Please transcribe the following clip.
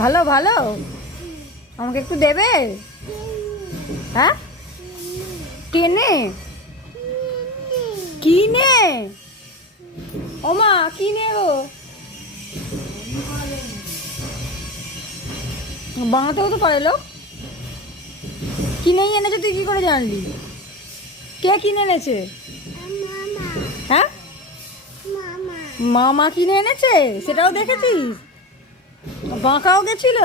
ভালো ভালো, আমাকে একটু দেবে? হ্যাঁ, টেনে কিনে? ওমা কিনে গো, বানাতেও তো পারে লোক। কিনেই এনেছে, তুই কি করে জানলি? কে কিনে এনেছে? হ্যাঁ, মামা কিনে এনেছে, সেটাও দেখেছিস? বাঁকাও গেছিল।